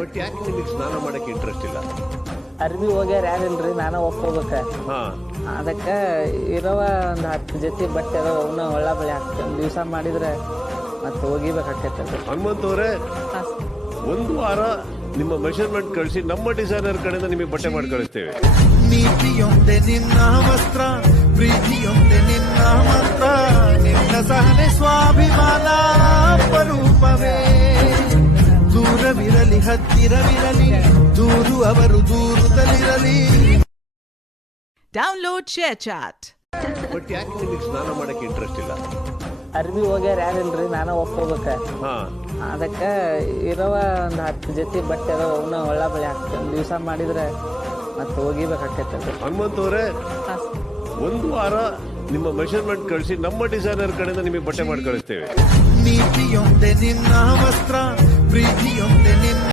But ಯಾಕೆ ನಿಮಗೆ ಸ್ನಾನ ಮಾಡಕ್ಕೆ ಇಂಟ್ರೆಸ್ಟ್ ಇಲ್ಲ? ಅರ್ಬಿ ಹೋಗ್ಯಾರ ಯಾರಿಲ್ರಿ, ನಾನು ಒಪ್ಕೋಬೇಕ. ಹಾ, ಅದಕ್ಕೆ ಇರೋವ ಒಂದು 10 ಜೊತೆ ಬಟ್ಟೆ ಅದಾವ, ಅವನ್ನ ಒಳ್ಳ ಬಳಿ ಹಾಕ್ತೇವೆ. ಒಂದು ದಿವಸ ಮಾಡಿದ್ರೆ ಮತ್ತೆ ಒಗಿಬೇಕಾಕೈತಲ್ರಿ. ಹನುಮಂತ್ ಅವರೇ, ಒಂದು ವಾರ ನಿಮ್ಮ ಮೆಷರ್ಮೆಂಟ್ ಕಳಿಸಿ, ನಮ್ಮ ಡಿಸೈನರ್ ಕಡೆಯಿಂದ ನಿಮಗೆ ಬಟ್ಟೆ ಮಾಡಿ ಕಳಿಸ್ತೇವೆ. ನೀತಿಯೊಂದೆ ನಿನ್ನ ವಸ್ತ್ರ, ಪ್ರೀತಿಯೊಂದೆ ನಿನ್ನ ಮಂತ್ರ, ನಿನ್ನ ಸಹನೆ ಸ್ವಾಭಿಮಾನ ಅಪರೂಪವೇ. ದೂರವಿರಲಿ ಹತ್ತಿರವಿರಲಿ, ದೂರು ಅವರು ದೂರುತ್ತಲಿರಲಿ. Download ShareChat. ಬಟ್ ಯಾಕೆ ನಿಮಗೆ ಸ್ನಾನ ಮಾಡಕ್ಕೆ ಇಂಟ್ರೆಸ್ಟ್ ಇಲ್ಲ? ಅರ್ಬಿ ಹೋಗ್ಯಾರ ಯಾರಿಲ್ರಿ, ನಾನು ಒಪ್ಕೋಬೇಕ. ಹಾ, ಅದಕ್ಕೆ ಇರೋವ ಒಂದು 10 ಜೊತೆ ಬಟ್ಟೆ ಅದಾವ, ಅವನ್ನ ಒಳ್ಳ ಬಳಿ ಹಾಕ್ತೇವೆ. ಒಂದು ದಿವಸ ಮಾಡಿದ್ರೆ ಮತ್ತೆ ಒಗಿಬೇಕಾಕೈತಲ್ರಿ. ಹನುಮಂತ್ ಅವರೇ, ಒಂದು ವಾರ ನಿಮ್ಮ ಮೆಷರ್ಮೆಂಟ್ ಕಳಿಸಿ, ನಮ್ಮ ಡಿಸೈನರ್ ಕಡೆಯಿಂದ ನಿಮಗೆ ಬಟ್ಟೆ ಮಾಡಿ ಕಳಿಸ್ತೇವೆ. ನೀತಿಯೊಂದೆ ನಿನ್ನ ವಸ್ತ್ರ, ಪ್ರೀತಿಯೊಂದೆ ನಿನ್ನ